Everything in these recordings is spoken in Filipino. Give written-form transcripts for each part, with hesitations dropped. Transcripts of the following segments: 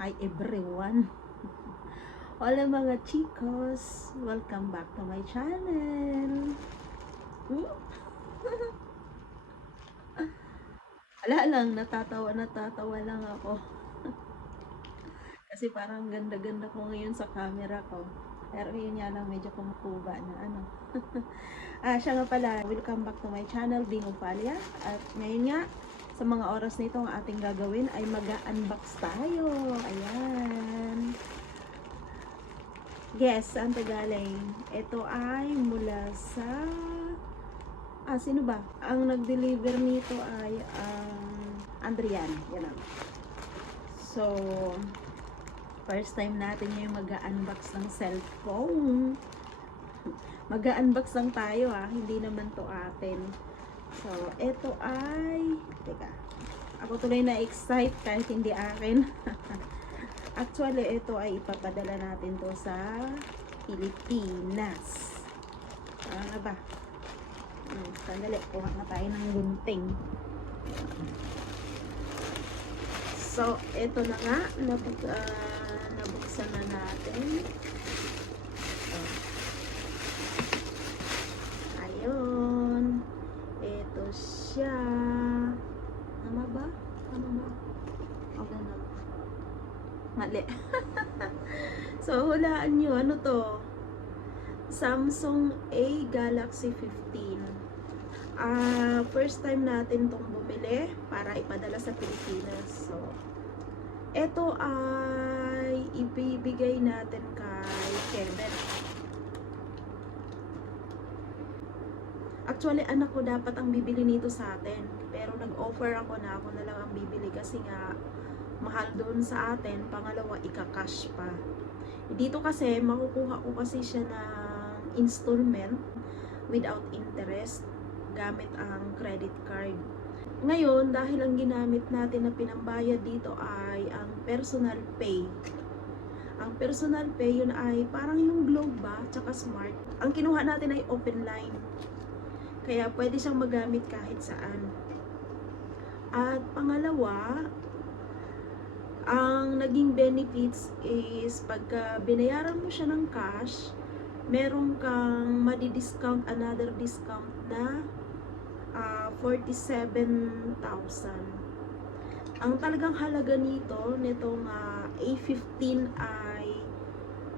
Hi everyone! Hola mga chicos! Welcome back to my channel! Hmm? Ala lang, natatawa lang ako. Kasi parang ganda-ganda ko ngayon sa camera ko. Pero yun nga lang, medyo kumukuba na ano. Siya nga pala, welcome back to my channel, Bing Upalia. At ngayon nga, sa mga oras na ito, ang ating gagawin ay mag-unbox tayo. Ayan. Yes, saan to galing? Ito ay mula sa... sino ba? Ang nag-deliver nito ay Andrian. Yan ang. So, first time natin yung mag-unbox ng cellphone. Mag-unbox lang tayo hindi naman to atin. So, ito ay... Teka, ako tuloy na-excite kahit hindi akin. Actually, ito ay ipapadala natin to sa Pilipinas. Ano ba? Sandali, kuha na tayo ng gunting. So, ito na nga. Nabuksan na natin. Ayun. Ito siya. Tama ba? O, ganun. Mali. So, hulaan nyo. Ano to? Samsung A Galaxy 15. First time natin tong bumili para ipadala sa Pilipinas. So, ito ay ibibigay natin kay Kevin. Actually, anak ko dapat ang bibili nito sa atin. Pero nag-offer ako na lang ang bibili kasi nga mahal doon sa atin. Pangalawa, ika-cash pa. Dito kasi, makukuha ko kasi siya ng installment without interest gamit ang credit card. Ngayon, dahil ang ginamit natin na pinambayad dito ay ang personal pay. Ang personal pay, yun ay parang yung Globe ba, tsaka Smart. Ang kinuha natin ay open line. Kaya pwede siyang magamit kahit saan. At pangalawa, ang naging benefits is pagka binayaran mo siya ng cash, meron kang madi-discount, another discount na 47,000. Ang talagang halaga nitong A15 ay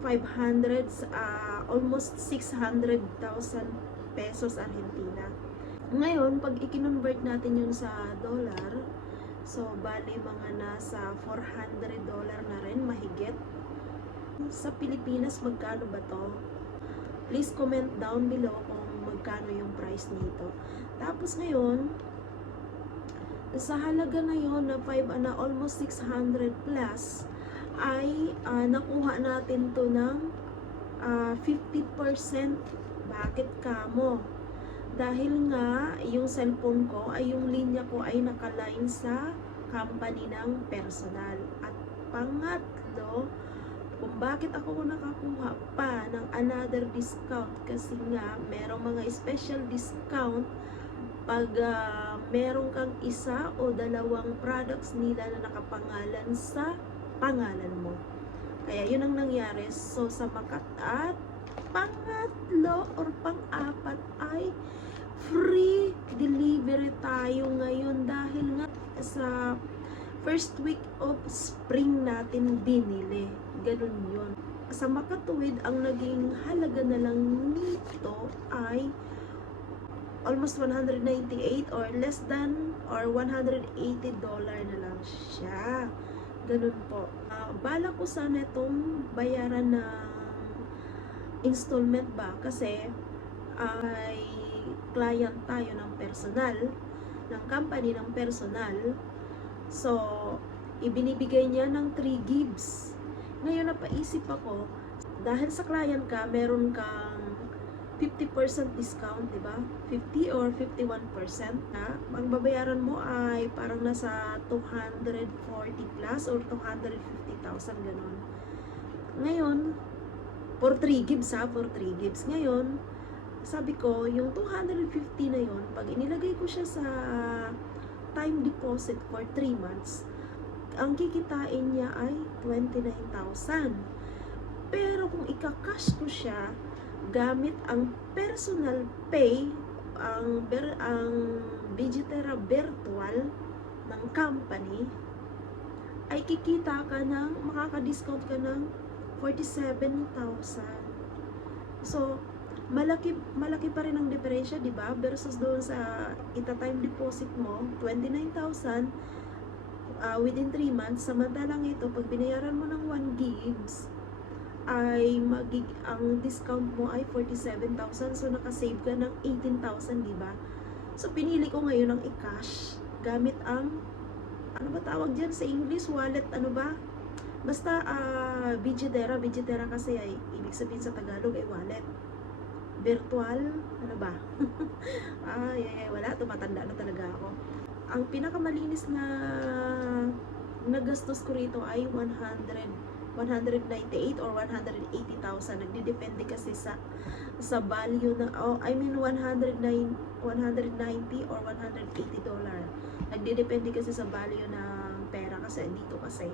500, almost 600,000 pesos Argentina. Ngayon, pag i-convert natin yun sa dollar, so bali mga nasa $400 na rin, mahigit. Sa Pilipinas, magkano ba to? Please comment down below kung magkano yung price nito. Tapos ngayon, sa halaga ngayon na almost 600 plus, ay nakuha natin to ng 50%. Bakit kamo? Dahil nga, yung cellphone ko ay yung linya ko ay nakaline sa company ng personal. At pangatlo, kung bakit ako nakakuha pa ng another discount kasi nga merong mga special discount pag meron kang isa o dalawang products nila na nakapangalan sa pangalan mo. Kaya yun ang nangyari. So sa at pangatlo or pang-apat ay free delivery tayo ngayon dahil nga sa first week of spring natin binili. Ganun yun. Sa makatuwid, ang naging halaga na lang nito ay almost 198 or less than or $180 na lang siya. Ganun po. Bala ko sana itong bayaran ng installment ba kasi ay client tayo ng personal, ng company ng personal. So, ibinibigay niya ng 3 gigs. Ngayon napaisip ako, dahil sa client ka, meron kang 50% discount, di ba? 50 or 51%. Ang babayaran mo ay parang nasa 240 plus or 250,000 ganun. Ngayon, for 3 gigs for 3 gigs. Ngayon, sabi ko, yung 250 na yon, pag inilagay ko siya sa time deposit for 3 months, ang kikitain niya ay 29,000. Pero kung ika-cash ko siya gamit ang personal pay, ang Digitera virtual ng company, ay kikita ka ng, makaka-discount ka ng 47,000. So, malaki pa rin ang diferensya, di ba? Versus doon sa ita-time deposit mo, 29,000 within 3 months. Samantalang ito, pag binayaran mo ng 1 gigs, ay ang discount mo ay 47,000. So, nakasave ka ng 18,000, di ba? So, pinili ko ngayon ang i-cash gamit ang, ano ba tawag dyan sa English? Wallet, ano ba? Basta, Digitera kasi ay, ibig sabihin sa Tagalog ay wallet. Virtual, ano ba? Wala, tumatanda na talaga ako. Ang pinakamalinis na nagastos ko rito ay 198 or 180,000. Nagdidepende kasi sa value na, 190 or 180 dollar. Nagdidepende kasi sa value ng pera kasi dito kasi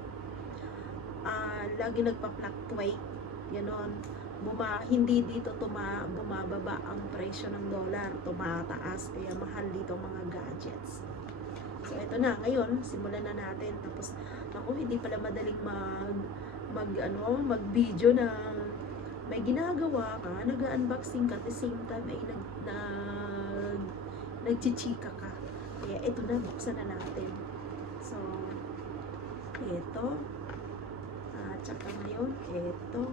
lagi nagpa-fluctuate, ganon. Hindi dito bumababa ang presyo ng dollar, tumataas, kaya mahal dito mga gadgets. So ito na, ngayon simulan na natin. Tapos ako, hindi pala madaling mag-video na may ginagawa ka, nag-unboxing ka, at the same time ay nagchichika ka. Kaya ito na, buksan na natin. So ito, tsaka ngayon ito.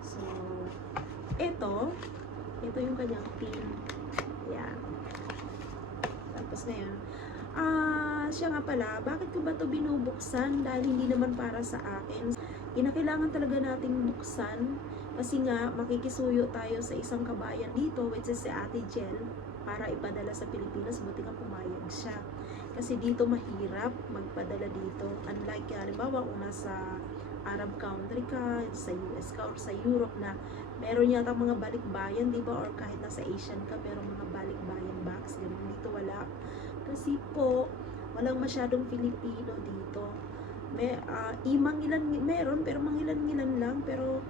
So ito yung kanyang pin. Yan. Tapos ngayon, siya nga pala, bakit ko ba ito binubuksan? Dahil hindi naman para sa akin. Kinakailangan talaga nating buksan kasi nga makikisuyo tayo sa isang kabayan dito, which is si Ate Jel, para ipadala sa Pilipinas. Buti nga pumayag siya. Kasi dito mahirap magpadala dito. Unlike, halimbawa, kung nasa Arab country ka, sa US ka, or sa Europe na meron yata mga balikbayan, di ba? Or kahit nasa Asian ka, meron mga balikbayan box. Ganun dito wala. Kasi po, walang masyadong Filipino dito. Meron, pero mangilan-ngilan lang. Pero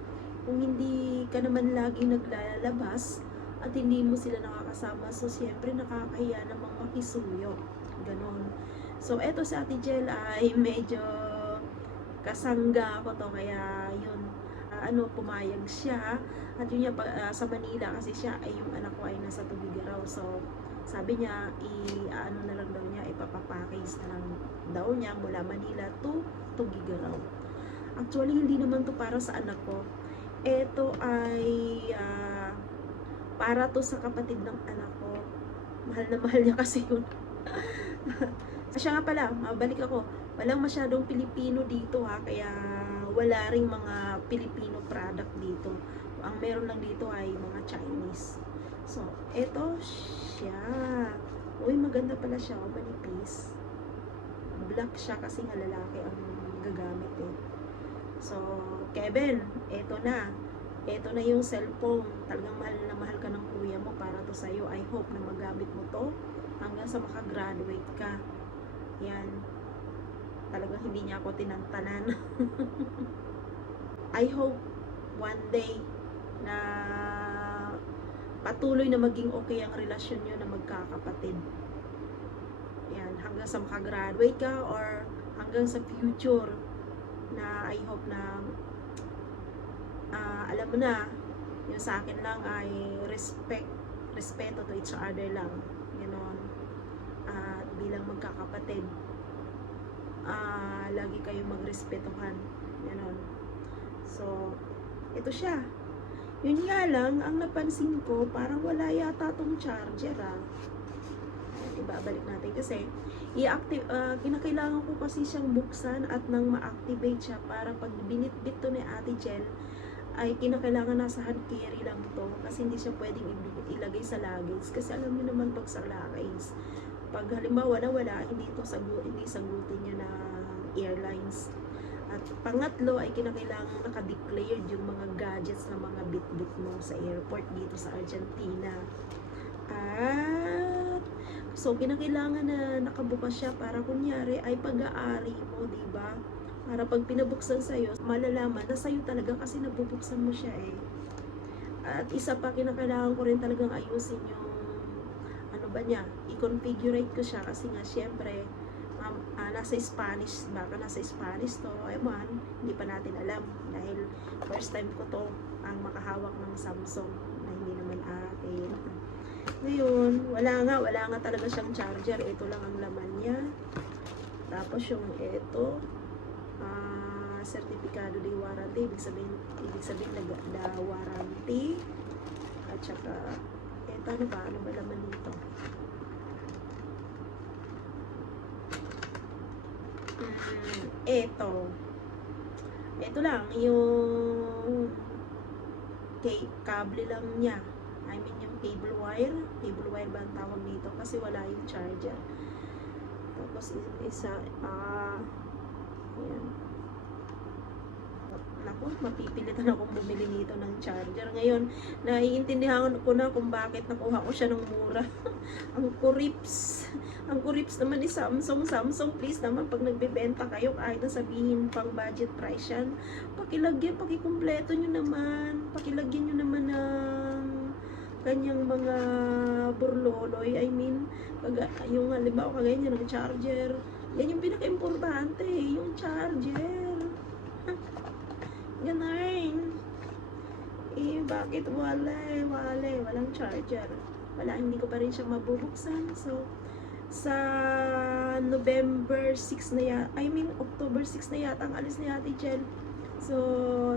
kung hindi ka naman lagi naglalabas at hindi mo sila nakakasama, so siyempre nakakahiya namang makisuyo. Ganon. So, eto si Ate Jel ay medyo kasangga ko to, kaya yun, pumayag siya. At yun sa Manila, kasi siya ay yung anak ko ay nasa Tugigaraw. So, sabi niya, na lang daw niya, ipapapackage na lang daw niya mula Manila to Tugigaraw. Actually, hindi naman to para sa anak ko. Ito ay para to sa kapatid ng anak ko. Mahal na mahal niya kasi yun. Siya nga pala, mabalik ako. Walang masyadong Pilipino dito ha, kaya wala ring mga Filipino product dito. Ang meron lang dito ay mga Chinese. So, eto siya. Uy, maganda pala siya, manipis. Black siya kasi nga lalaki ang gagamit eh. So, Kevin, eto na. Eto na yung cellphone. Talagang mahal na mahal ka ng kuya mo para to sa'yo. I hope na magamit mo to hanggang sa makagraduate ka. Yan. Talagang hindi niya ako tinantanan. I hope one day na patuloy na maging okay ang relasyon nyo na magkakapatid. Yan, hanggang sa makagraduate ka or hanggang sa future na I hope na alam mo na, yung sa akin lang ay respeto to each other lang. Ganon. At bilang magkakapatid, lagi kayong magrespetuhan. Ganon. So, ito siya. Yun nga lang, ang napansin ko, parang wala yata tong charger ibabalik natin kasi kinakailangan ko kasi siyang buksan at nang ma-activate siya para pag binitbit to ni Ate Jel ay kinakailangan nasa hand carry lang to kasi hindi siya pwedeng ilagay sa luggage kasi alam niyo naman pag sa luggage, pag halimbawa wala, hindi sagutin niya na airlines. At pangatlo ay kinakailangan naka-declared yung mga gadgets na mga bit-bit mo sa airport dito sa Argentina. At So, kinakailangan na nakabukas siya para kunyari ay pag-aari mo, di ba? Para pag pinabuksan sa'yo, malalaman na sa'yo talaga kasi nabubuksan mo siya eh. At isa pa, kinakailangan ko rin talagang ayusin yung ano ba niya, i-configurate ko siya kasi nga syempre nasa Spanish, baka nasa Spanish to, ewan, hindi pa natin alam dahil first time ko to ang makahawak ng Samsung na hindi naman akin. Ngayon, wala nga talaga siyang charger, ito lang ang laman niya. Tapos yung ito, sertifikado de warranty, ibig sabihin na warranty. At saka ito, ano ba laman nito? Ito lang yung kable lang niya, I mean yung cable wire ba ang tawag dito kasi wala yung charger. Tapos isa ayan. Naku, mapipilitan akong bumili nito ng charger. Ngayon, naiintindihan ko na kung bakit nakuha ko siya ng mura. Ang kurips naman ni Samsung. Samsung, please naman, pag nagbebenta kayo, kahit na sabihin pang budget price yan, pakikumpleto nyo naman. Pakilagyan nyo naman ng kanyang mga burloloy. I mean, yung halimbawa kagaya niya ng charger. Yan yung pinaka-importante, yung charger. Ganun. Bakit walang charger? Hindi ko pa rin siya mabubuksan. So, sa November 6 na October 6 na yata ang alis ni Ate Jel. So,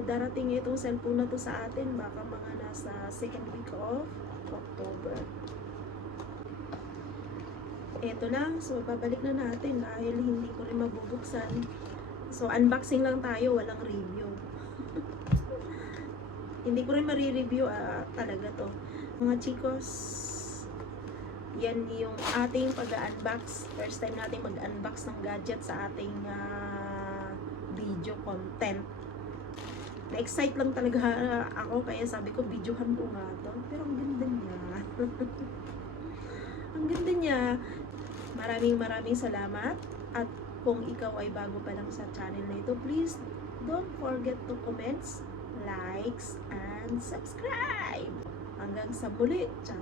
darating itong cellphone na to sa atin. Baka mga nasa second week of October. Ito lang. So, babalik na natin dahil hindi ko rin mabubuksan. So, unboxing lang tayo. Walang review. Hindi ko rin marireview talaga to. Mga chicos, yan yung ating pag-unbox. First time natin mag-unbox ng gadget sa ating video content. Na-excite lang talaga ako kaya sabi ko videohan ko nga to. Pero ang ganda niya. Ang ganda niya. Maraming salamat. At kung ikaw ay bago pa lang sa channel na ito, please don't forget to comments, likes, and subscribe. Hanggang sa muli. Ciao!